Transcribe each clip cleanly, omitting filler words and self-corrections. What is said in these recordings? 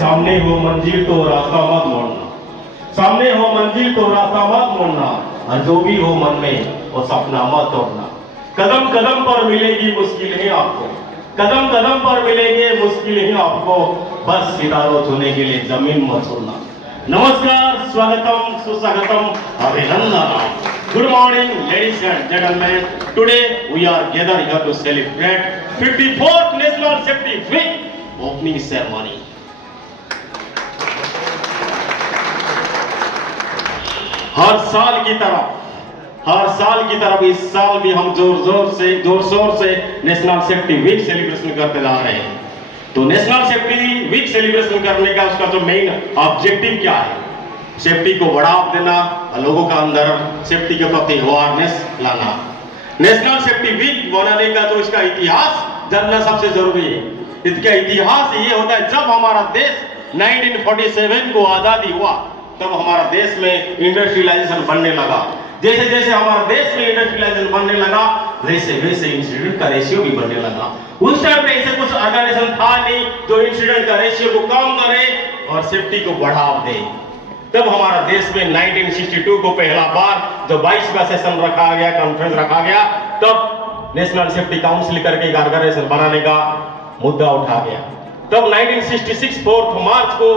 सामने हो मंजिल तो रास्ता मत मोड़ना, सामने हो मंजिल तो रास्ता मत मोड़ना, और जो भी हो मन में वो सपना मत तोड़ना। कदम कदम पर मिलेगी मुश्किल ही आपको, कदम कदम पर मिलेंगे मुश्किल ही आपको, बस सितारों छूने के लिए जमीन मत छोड़ना। नमस्कार, स्वागतम, सुस्वागतम, अभिनंदन। Good morning, ladies and gentlemen. Today we are gathered here to celebrate 54th National Safety Week opening ceremony. हर साल की तरफ इस साल भी हम जोर शोर से नेशनल सेफ्टी वीक सेलिब्रेशन करते जा रहे हैं। तो नेशनल सेफ्टी वीक सेलिब्रेशन करने का उसका जो मेन ऑब्जेक्टिव क्या है? सेफ्टी को बढ़ावा देना, लोगों का अंदर सेफ्टी के प्रति अवेयरनेस लाना। नेशनल सेफ्टी वीक बनाने का जो इसका इतिहास जानना सबसे जरूरी है। इसका इतिहास ये होता है, जब हमारा देश 1947 को आजादी हुआ तब हमारा देश में इंडस्ट्रियलाइजेशन बनने लगा। जैसे जैसे हमारा देश में इंडस्ट्रियलाइजेशन बनने लगा, वैसे वैसे इंसिडेंट का रेशियो भी बढ़ने लगा। उस टाइम पे ऐसे कुछ ऑर्गेनाइजेशन था नहीं जो इंसिडेंट का रेशियो को कम करे और सेफ्टी को बढ़ावा दे। तब हमारा देश में 1962 को पहला बार जो 22वां सेशन रखा गया, कॉन्फ्रेंस रखा गया, तब नेशनल सेफ्टी काउंसिल करके एक ऑर्गेनाइजेशन बनाने का मुद्दा उठा गया। तब 1966 4 मार्च को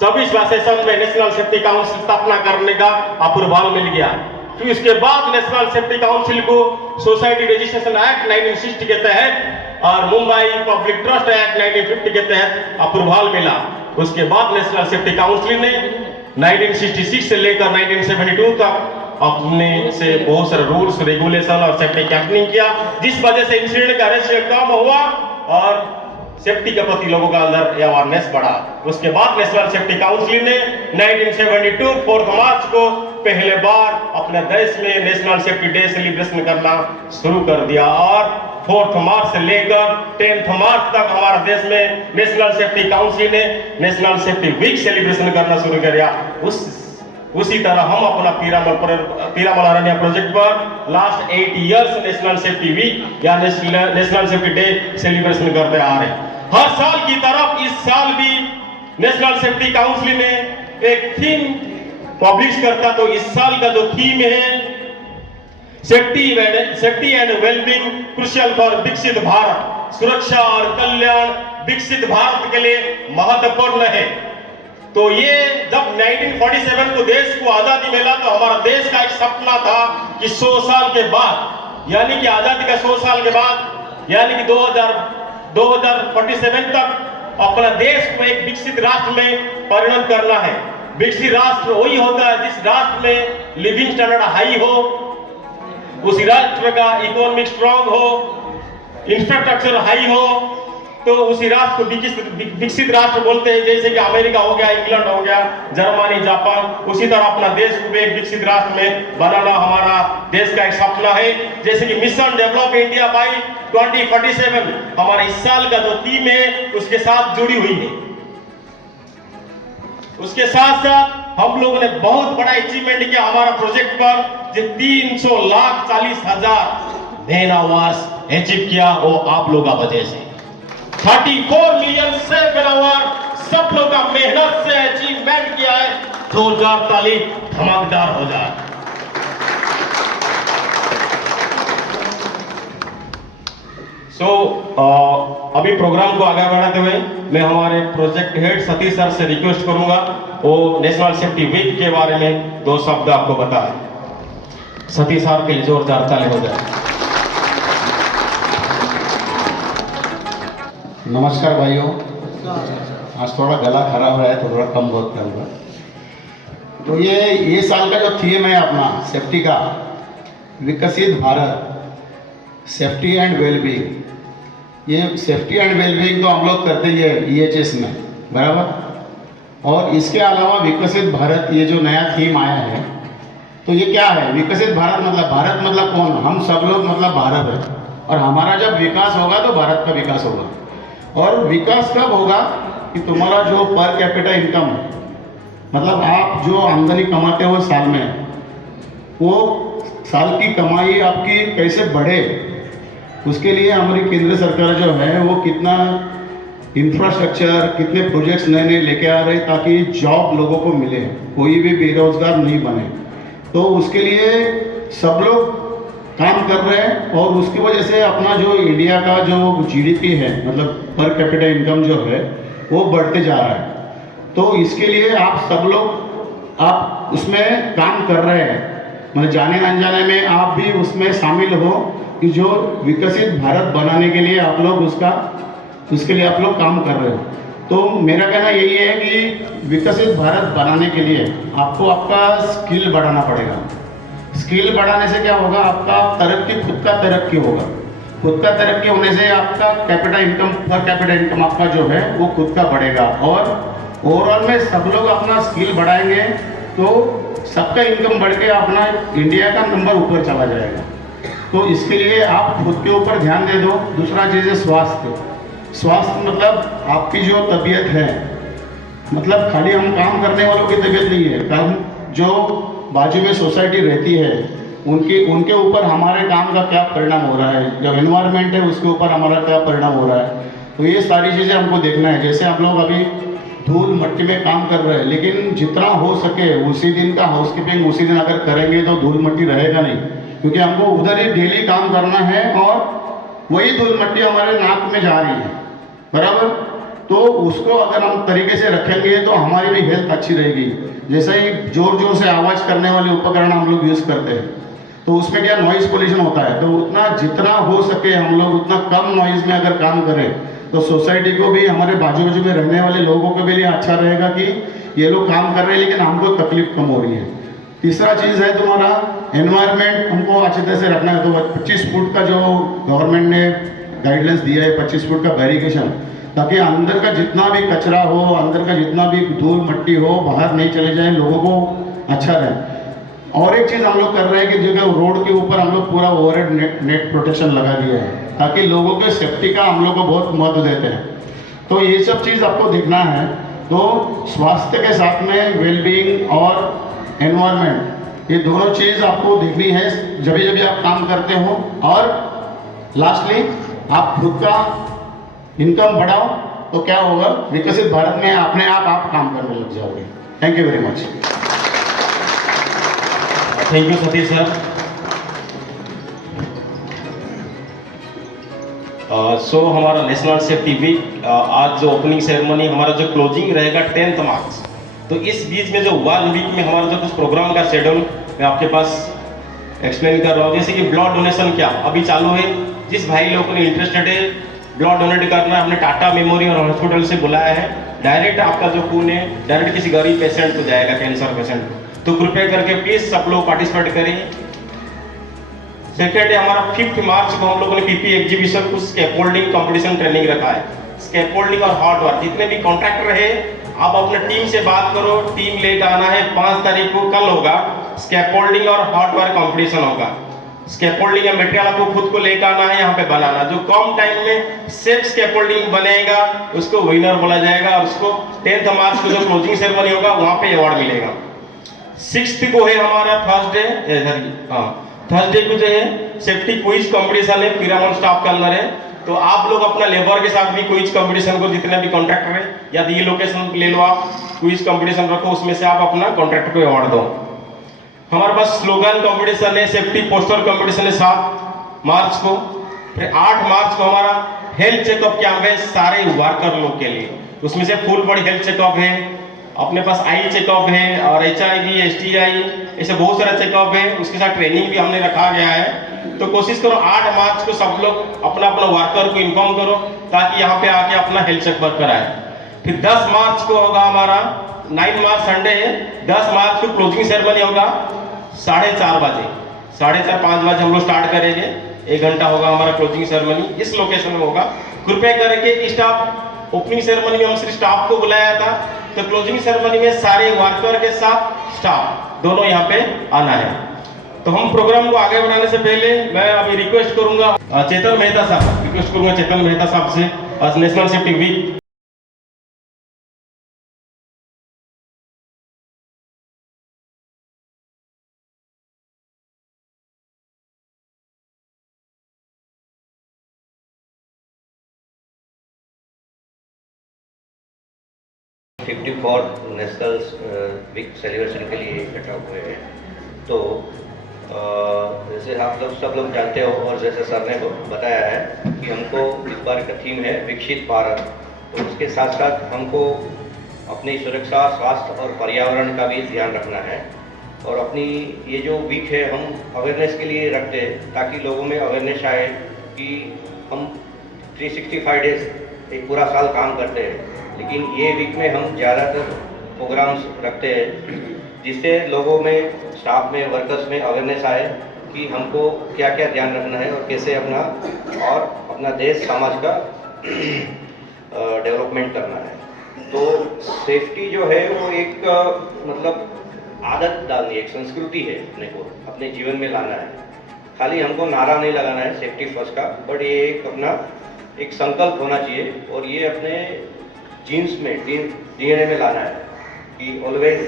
24वां सेशन में नेशनल सेफ्टी काउंसिल स्थापना करने का अप्रूवल मिल गया। फिर उसके बाद नेशनल सेफ्टी काउंसिल को सोसाइटी रजिस्ट्रेशन एक्ट 1960 के तहत और मुंबई पब्लिक ट्रस्ट एक्ट 1950 के तहत अप्रूवल मिला। उसके बाद नेशनल सेफ्टी काउंसिल ने 1966 से लेकर 1972 तक अपने से बहुत सारे रूल्स रेगुलेशन और सेफ्टी कैंपेनिंग किया, जिस वजह से इंसिडेंट का रेशियो कम हुआ और सेफ्टी के प्रति लोगों का अंदर अवेयरनेस बढ़ा। उसके बाद नेशनल सेफ्टी काउंसिल ने 1972 4 मार्च को पहले बार अपने देश में नेशनल सेफ्टी डे सेलिब्रेशन करना शुरू कर दिया और 4 मार्च से लेकर 10 मार्च तक हमारे देश में नेशनल सेफ्टी काउंसिल ने नेशनल सेफ्टी वीक सेलिब्रेशन करना शुरू कर दिया। उसी तरह हम अपना पीरामल अरण्य प्रोजेक्ट पर last 8 years national safety week या नेशनल सेफ्टी डे सेलिब्रेशन करते आ रहे हैं। हर साल की तरफ इस साल भी नेशनल सेफ्टी काउंसिल ने एक थीम पब्लिश करता, तो इस साल का जो थीम है safety and wellbeing crucial for विकसित भारत, सुरक्षा और कल्याण विकसित भारत के लिए महत्वपूर्ण है। तो ये जब 1947 को देश को आजादी मिला तो हमारा देश का एक सपना था कि 100 साल के बाद, यानी कि आजादी का 100 साल के बाद, यानी कि 2047 तक अपना देश को एक विकसित राष्ट्र में परिणत करना है। विकसित राष्ट्र वही होता है जिस राष्ट्र में लिविंग स्टैंडर्ड हाई हो, उसी राष्ट्र का इकोनॉमिक स्ट्रांग हो, इंफ्रास्ट्रक्चर हाई हो, तो उसी राष्ट्र को विकसित राष्ट्र बोलते हैं। जैसे कि अमेरिका हो गया, इंग्लैंड हो गया, जर्मनी, जापान, उसी तरह अपना देश को एक विकसित राष्ट्र में बनाना हमारा देश का एक सपना है। जैसे कि मिशन डेवलप इंडिया बाय 2047 हमारे इस साल का जो थीम है उसके साथ जुड़ी हुई है। उसके साथ साथ हम लोगों ने बहुत बड़ा अचीवमेंट किया हमारा प्रोजेक्ट पर, जो 340,000 मैन आवर्स अचीव किया, वो आप लोगों का वजह से 34 मिलियन सेफ आवर सब लोग का मेहनत से अचीवमेंट किया है। 2000 ताली धमाकेदार हो जाए। अभी प्रोग्राम को आगे बढ़ाते हुए मैं हमारे प्रोजेक्ट हेड सतीश सर से रिक्वेस्ट करूंगा वो नेशनल सेफ्टी वीक के बारे में 2 शब्द आपको बताएं। सतीश सर के लिए जोरदार ताली हो जाए। नमस्कार भाइयों, आज थोड़ा गला खराब है तो थोड़ा कम बहुत करूँगा। तो ये साल का जो थीम है अपना सेफ्टी का, विकसित भारत, सेफ्टी एंड वेलबींग। ये सेफ्टी एंड वेलबींग तो हम लोग करते ही है EHS में, बराबर। और इसके अलावा विकसित भारत ये जो नया थीम आया है, तो ये क्या है? विकसित भारत मतलब कौन? हम सब लोग मतलब भारत है। और हमारा जब विकास होगा तो भारत का विकास होगा। और विकास कब होगा कि तुम्हारा जो पर कैपिटा इनकम, मतलब आप जो आमदनी कमाते हो साल में, वो साल की कमाई आपकी कैसे बढ़े, उसके लिए हमारी केंद्र सरकार जो है वो कितना इंफ्रास्ट्रक्चर, कितने प्रोजेक्ट्स नए नए लेके आ रहे हैं ताकि जॉब लोगों को मिले, कोई भी बेरोजगार नहीं बने। तो उसके लिए सब लोग काम कर रहे हैं और उसकी वजह से अपना जो इंडिया का जो जीडीपी है, मतलब पर कैपिटा इनकम जो है, वो बढ़ते जा रहा है। तो इसके लिए आप सब लोग आप उसमें काम कर रहे हैं, मतलब जाने अनजाने में आप भी उसमें शामिल हो कि जो विकसित भारत बनाने के लिए आप लोग उसके लिए आप लोग काम कर रहे हो। तो मेरा कहना यही है कि विकसित भारत बनाने के लिए आपको आपका स्किल बढ़ाना पड़ेगा। स्किल बढ़ाने से क्या होगा, आपका तरक्की, खुद का तरक्की होगा। खुद का तरक्की होने से आपका capita income, per capita income आपका जो है वो खुद का बढ़ेगा और ओवरऑल में सब लोग अपना स्किल बढ़ाएंगे तो सबका इनकम बढ़ के अपना इंडिया का नंबर ऊपर चला जाएगा। तो इसके लिए आप खुद के ऊपर ध्यान दे दो। दूसरा चीज़ है स्वास्थ्य। स्वास्थ्य मतलब आपकी जो तबीयत है, मतलब खाली हम काम करने वालों की तबीयत नहीं है, काम जो बाजू में सोसाइटी रहती है उनके ऊपर हमारे काम का क्या परिणाम हो रहा है, जो एनवायरनमेंट है उसके ऊपर हमारा क्या परिणाम हो रहा है। तो ये सारी चीज़ें हमको देखना है। जैसे हम लोग अभी धूल मट्टी में काम कर रहे हैं, लेकिन जितना हो सके उसी दिन का हाउसकीपिंग उसी दिन अगर करेंगे तो धूल मट्टी रहेगा नहीं, क्योंकि हमको उधर ही डेली काम करना है और वही धूल मट्टी हमारे नाक में जा रही है, बराबर। तो उसको अगर हम तरीके से रखेंगे तो हमारी भी हेल्थ अच्छी रहेगी। जैसे ही जोर जोर से आवाज़ करने वाले उपकरण हम लोग यूज़ करते हैं तो उसमें क्या नॉइज़ पोल्यूशन होता है, तो उतना जितना हो सके हम लोग उतना कम नॉइज़ में अगर काम करें तो सोसाइटी को भी, हमारे बाजू बाजू में रहने वाले लोगों के भी लिए अच्छा रहेगा कि ये लोग काम कर रहे हैं लेकिन हमको तकलीफ कम हो रही है। तीसरा चीज़ है तुम्हारा एनवायरनमेंट, हमको अच्छी तरह से रखना है। तो 25 फुट का जो गवर्नमेंट ने गाइडलाइंस दिया है, 25 फुट का बैरिकेशन, ताकि अंदर का जितना भी कचरा हो, अंदर का जितना भी धूल मट्टी हो, बाहर नहीं चले जाए, लोगों को अच्छा रहे। और एक चीज़ हम लोग कर रहे हैं कि जो रोड के ऊपर हम लोग पूरा ओवरहेड नेट प्रोटेक्शन लगा दिया है ताकि लोगों के सेफ्टी का हम लोग को बहुत महत्व देते हैं। तो ये सब चीज़ आपको देखना है। तो स्वास्थ्य के साथ में वेलबींग और एनवायरनमेंट, ये दोनों चीज़ आपको देखनी है जब जब आप काम करते हो। और लास्टली आप खुद का इनकम बढ़ाओ तो क्या होगा, विकसित भारत में अपने आप काम करने लग जाओगे। Thank you very much. Thank you Satish sir. So हमारा नेशनल सेफ्टी वीक, आज जो ओपनिंग सेरेमनी, हमारा जो क्लोजिंग रहेगा 10 मार्च। तो इस बीच में जो 1 वीक में हमारा जो कुछ प्रोग्राम का शेड्यूल मैं आपके पास एक्सप्लेन कर रहा हूँ। जैसे कि ब्लड डोनेशन क्या अभी चालू है, जिस भाई लोगों ने इंटरेस्टेड है ब्लड डोनेट करना है, हमने टाटा मेमोरियल और हॉस्पिटल से बुलाया है। डायरेक्ट आपका जो खून है डायरेक्ट किसी गरीब पेशेंट को जाएगा, कैंसर पेशेंट। तो कृपया करके प्लीज सब लोग पार्टिसिपेट करें। सेकेंड है हमारा 5 मार्च को हम लोगों ने पीपी एग्जीबिशन कुछ स्कैफोल्डिंग कंपटीशन ट्रेनिंग रखा है। स्कैफोल्डिंग और हार्ड वर्क, जितने भी कॉन्ट्रैक्टर है आप अपने टीम से बात करो, टीम लेकर आना है। 5 तारीख को कल होगा स्कैफोल्डिंग और हार्ड वर्क कंपटीशन होगा। स्कैफोल्डिंग का मटेरियल आपको खुद को लेकर आना है, यहाँ पे बनाना। जो कम टाइम में सेफ स्कैफोल्डिंग बनेगा उसको विनर बोला जाएगा और उसको 10 मार्च को जो क्लोजिंग सेरेमनी होगा वहां पे अवार्ड मिलेगा। 6 को है हमारा थर्सडे को जो है सेफ्टी क्विज कंपटीशन है, पिरामल स्टाफ के अंदर है। तो आप लोग अपना लेबर के साथ भी क्विज कंपटीशन को, जितने भी कॉन्ट्रैक्टर है या ये लोकेशन ले लो, आप क्विज कंपटीशन रखो, उसमें से आप अपना कॉन्ट्रैक्टर को अवार्ड दो। हमारे पास स्लोगन कंपटीशन है, सेफ्टी पोस्टर कंपटीशन है 7 मार्च को। फिर 8 मार्च को हमारा हेल्थ चेकअप कैंप है सारे वर्कर लोग के लिए। उसमें से फुल बॉडी हेल्थ चेकअप है, अपने पास आई चेकअप है और HIV STI ऐसे बहुत सारा चेकअप है। उसके साथ ट्रेनिंग भी हमने रखा गया है। तो कोशिश करो 8 मार्च को सब लोग अपना अपना वर्कर को इन्फॉर्म करो ताकि यहाँ पे आके अपना हेल्थ चेकअप कराए। फिर 10 मार्च को होगा हमारा 9 मार्च संडे है, 10 मार्च को क्लोजिंग सेरेमनी होगा 4:30 बजे, 4:30-5 बजे हम लोग स्टार्ट करेंगे। 1 घंटा होगा हमारा क्लोजिंग सेरेमनी, इस लोकेशन में होगा। कृपया करके स्टाफ, ओपनिंग सेरेमनी में हम सिर्फ स्टाफ को बुलाया था, तो क्लोजिंग सेरेमनी में सारे वर्कर के साथ स्टाफ दोनों यहाँ पे आना है। तो हम प्रोग्राम को आगे बढ़ाने से पहले मैं अभी रिक्वेस्ट करूंगा चेतन मेहता साहब, रिक्वेस्ट करूंगा चेतन मेहता साहब से, आज national safety week 54 national week celebration के लिए इकट्ठा हुए हैं। तो जैसे आप लोग सब लोग जानते हो और जैसे सर ने बताया है कि हमको इस बार का थीम है विकसित भारत। तो उसके साथ साथ हमको अपनी सुरक्षा, स्वास्थ्य और पर्यावरण का भी ध्यान रखना है। और अपनी ये जो वीक है हम अवेयरनेस के लिए रखते हैं ताकि लोगों में अवेयरनेस आए कि हम 365 डेज एक पूरा साल काम करते हैं, लेकिन ये वीक में हम ज़्यादातर प्रोग्राम्स रखते हैं जिससे लोगों में, स्टाफ में, वर्कर्स में अवेयरनेस आए कि हमको क्या क्या ध्यान रखना है और कैसे अपना देश, समाज का डेवलपमेंट करना है। तो सेफ्टी जो है वो एक मतलब आदत डालनी है, एक संस्कृति है, अपने को अपने जीवन में लाना है। खाली हमको नारा नहीं लगाना है सेफ्टी फर्स्ट का, बट ये एक अपना एक संकल्प होना चाहिए और ये अपने जीन्स में, डीएनए में लाना है कि ऑलवेज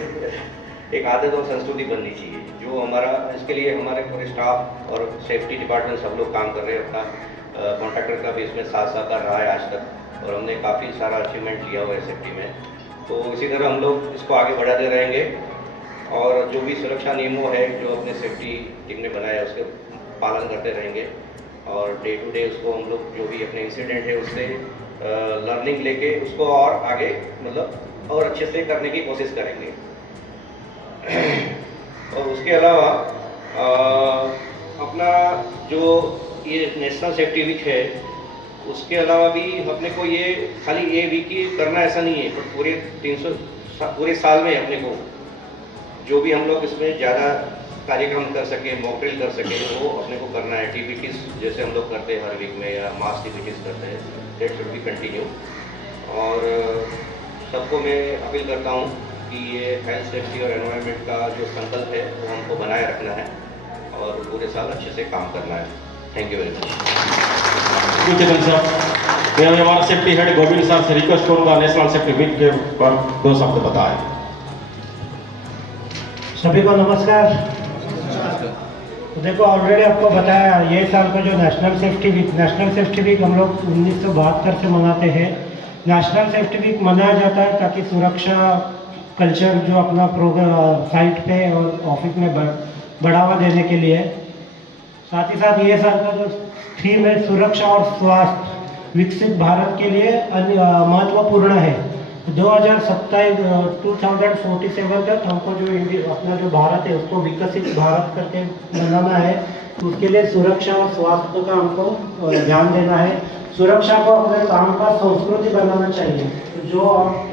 एक आदत और संस्कृति बननी चाहिए जो हमारा, इसके लिए हमारे पूरे स्टाफ और सेफ्टी डिपार्टमेंट सब लोग काम कर रहे हैं। अपना कॉन्ट्रैक्टर का भी इसमें साथ सहकार रहा है आज तक और हमने काफ़ी सारा अचीवमेंट लिया हुआ है सेफ्टी में। तो इसी तरह हम लोग इसको आगे बढ़ाते रहेंगे और जो भी सुरक्षा नियमों है जो अपने सेफ्टी टीम ने बनाया है उसके पालन करते रहेंगे और डे टू डे उसको हम लोग जो भी अपने इंसिडेंट है उससे लर्निंग लेके उसको और आगे मतलब और अच्छे से करने की कोशिश करेंगे। और उसके अलावा अपना जो ये नेशनल सेफ्टी वीक है उसके अलावा भी अपने को ये खाली ये वीक ही करना ऐसा नहीं है, पर पूरे साल में अपने को जो भी हम लोग इसमें ज़्यादा कार्यक्रम कर सके, मॉक ड्रिल कर सके, वो अपने को करना है। एक्टिविटीज़ जैसे हम लोग करते हैं हर वीक में या मास एक्टिविटीज़ करते हैं, दैट शुड बी कंटिन्यू। और सबको मैं अपील करता हूँ कि ये हेल्थ, सेफ्टी और एनवायरनमेंट का जो संकल्प है वो हमको बनाए रखना है और पूरे साल अच्छे से काम करना है। Thank you very much. Chetan साहब, मैं हमारा सेफ्टी हेड गोविंद साहब से रिक्वेस्ट करूँगा नेशनल सेफ्टी वीक के पर 2 शब्द बताएं। सभी को नमस्कार। तो देखो ऑलरेडी आपको बताया ये साल का जो नेशनल सेफ्टी वीक हम लोग 1972 से मनाते हैं। नेशनल सेफ्टी वीक मनाया जाता है ताकि सुरक्षा कल्चर जो अपना प्रोग्राम साइट पे और ऑफिस में बढ़ावा देने के लिए। साथ ही साथ ये साल का जो थीम है सुरक्षा और स्वास्थ्य विकसित भारत के लिए महत्वपूर्ण है। 2047 तक हमको जो अपना जो भारत है उसको विकसित भारत करके बनाना है। उसके लिए सुरक्षा और स्वास्थ्य का हमको ध्यान देना है। सुरक्षा को अपने काम का संस्कृति बनाना चाहिए। तो जो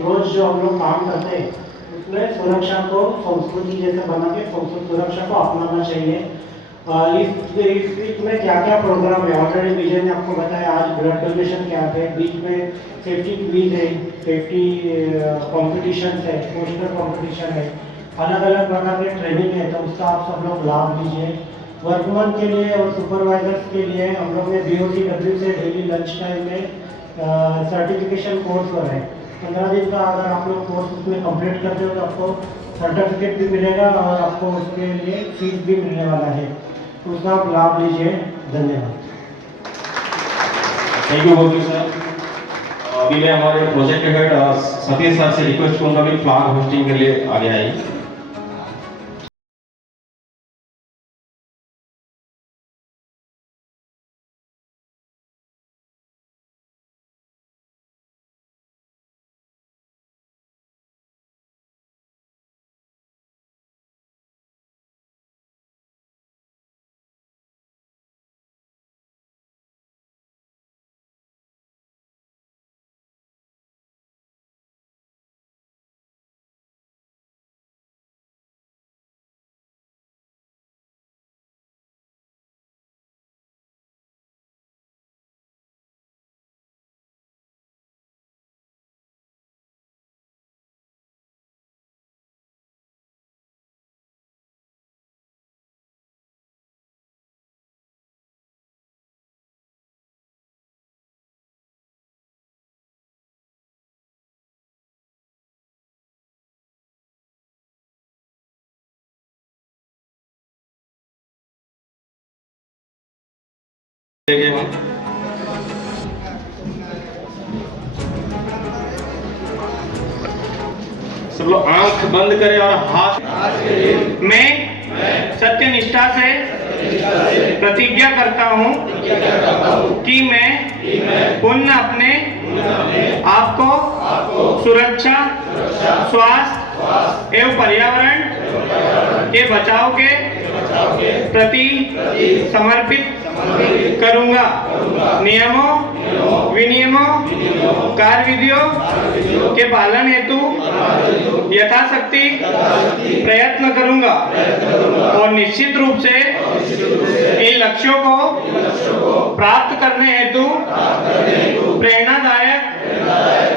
रोज जो हम लोग काम करते हैं उसमें सुरक्षा को संस्कृति जैसे बना के सुरक्षा को अपनाना चाहिए। इस वीक में क्या क्या प्रोग्राम है ऑलरेडी विजय ने आपको बताया। आज ब्लड डोनेशन कैंप है, बीच में सेफ्टी क्विज है, सेफ्टी कॉम्पिटिशन है, पोस्टर कॉम्पिटिशन है, अलग अलग प्रकार के ट्रेनिंग है। तो उसका आप सब लोग लाभ लीजिए। वर्कमैन के लिए और सुपरवाइजर्स के लिए हम लोग ने BOCW से डेली लंच टाइम में सर्टिफिकेशन कोर्स हो रहा है। 15 दिन का अगर आप लोग कोर्स उसमें कंप्लीट करते हो तो आपको सर्टिफिकेट भी मिलेगा और आपको उसके लिए फीस भी मिलने वाला है। तो उसका आप लाभ लीजिए। धन्यवाद। Thank you Govind sir. अभी मैं हमारे प्रोजेक्ट हेड सतीश सर से रिक्वेस्ट करूंगा कि फ्लैग होस्टिंग के लिए आगे आइए। सब लोग आंख बंद करें और हाथ। मैं सत्य निष्ठा से प्रतिज्ञा करता हूँ कि मैं पुनः अपने आप को सुरक्षा, स्वास्थ्य एवं पर्यावरण के बचाव के प्रति समर्पित करूंगा। नियमों, विनियमों, कार्यविधियों के पालन हेतु यथाशक्ति प्रयत्न करूंगा और निश्चित रूप से इन लक्ष्यों को प्राप्त करने हेतु प्रेरणादायक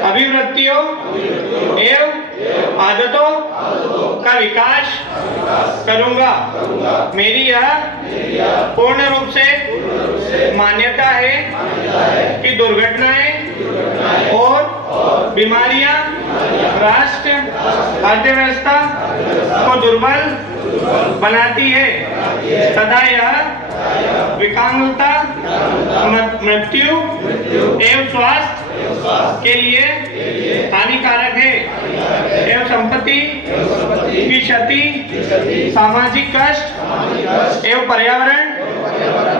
अभिवृत्तियों एवं आदतों का विकास करूंगा। मेरी यह पूर्ण रूप से मान्यता है कि दुर्घटनाएं और बीमारियां राष्ट्र अर्थव्यवस्था को दुर्बल बनाती है तथा यह विकलांगता, मृत्यु एवं स्वास्थ्य के लिए हानिकारक है एवं संपत्ति की क्षति, सामाजिक कष्ट एवं पर्यावरण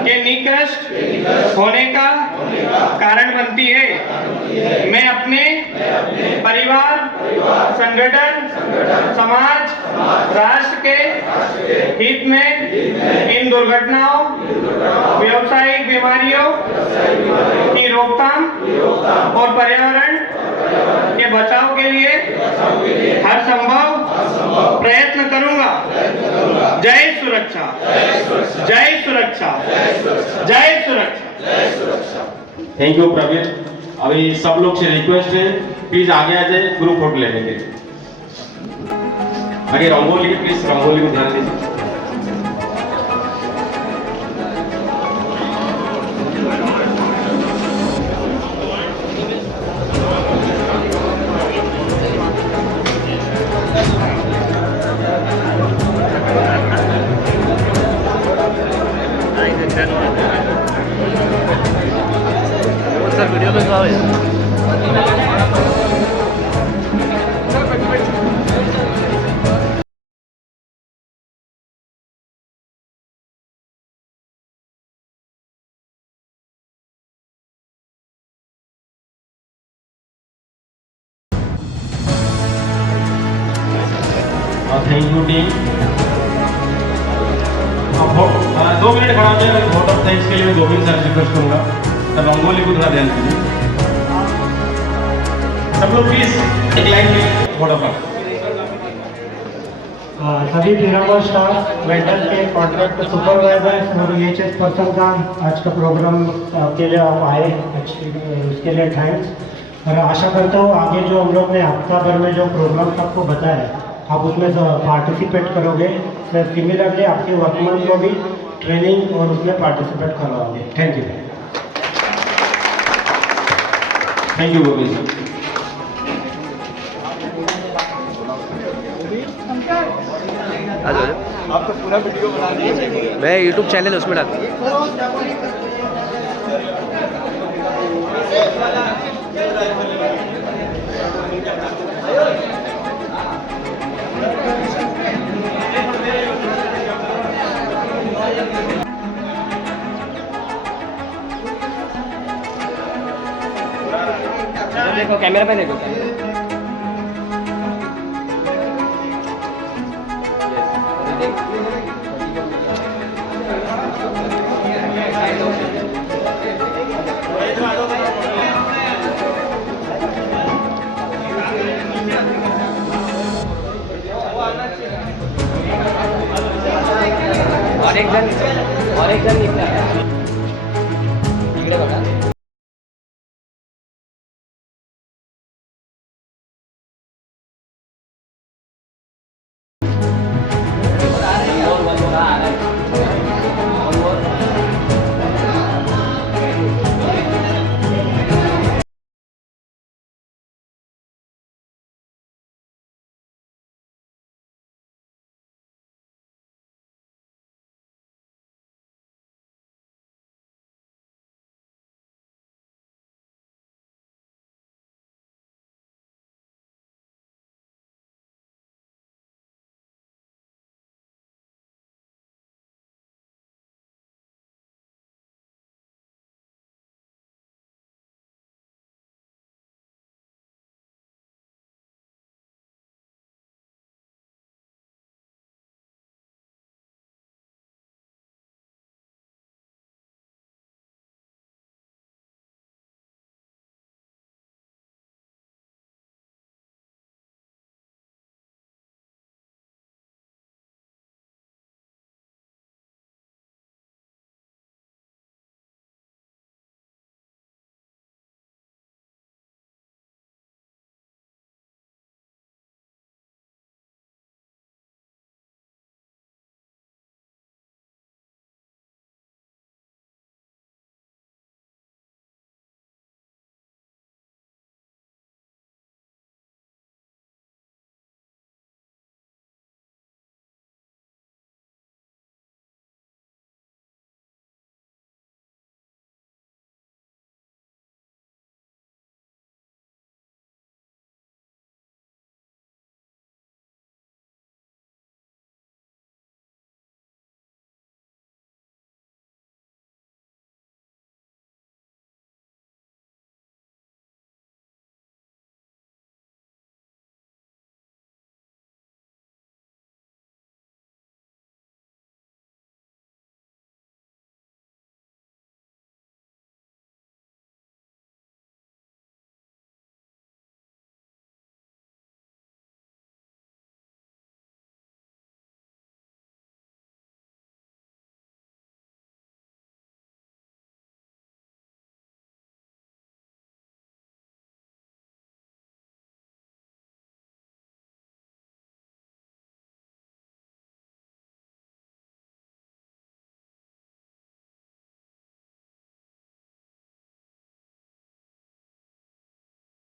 के निकृष्ट होने का कारण बनती है। मैं अपने परिवार, संगठन, समाज, राष्ट्र के हित में इन दुर्घटनाओं, व्यावसायिक बीमारियों की रोकथाम और पर्यावरण के बचाव के लिए हर संभव प्रयत्न करूंगा। जय सुरक्षा, जय सुरक्षा, जय सुरक्षा। Thank you Praveen. अभी सब लोग से रिक्वेस्ट है, प्लीज आगे आ जाए ग्रुप फोटो लेने के लिए। आगे रंगोली, प्लीज रंगोली को ध्यान दीजिए। वीडियो में थैंक यू टीम। 2 मिनट खड़ा हो जाए। वोट ऑफ थैंक्स के लिए मैं गोविंद सर रिक्वेस्ट करूंगा, तब रंगोली को थोड़ा ध्यान दीजिए। सब लोग प्लीज एक लाइन में वोट ऑफ। सभी पिरामल स्टाफ, वेंडर के कॉन्ट्रैक्ट सुपरवाइजर और EHS पर्सन का आज का प्रोग्राम के लिए आप आए, उसके लिए थैंक्स। और आशा करता हूँ आगे जो हम लोग ने हफ्ता भर में जो प्रोग्राम आपको बताया आप उसमें पार्टिसिपेट करोगे। सिमिलरली आपके वर्कमैन को भी ट्रेनिंग और उसमें पार्टिसिपेट करवाओगे। Thank you. Thank you Govind sir. आपका पूरा वीडियो बना दिया, मैं YouTube चैनल उसमें डालता हूँ। देखो कैमरा पे देखो। और एक जन निकला।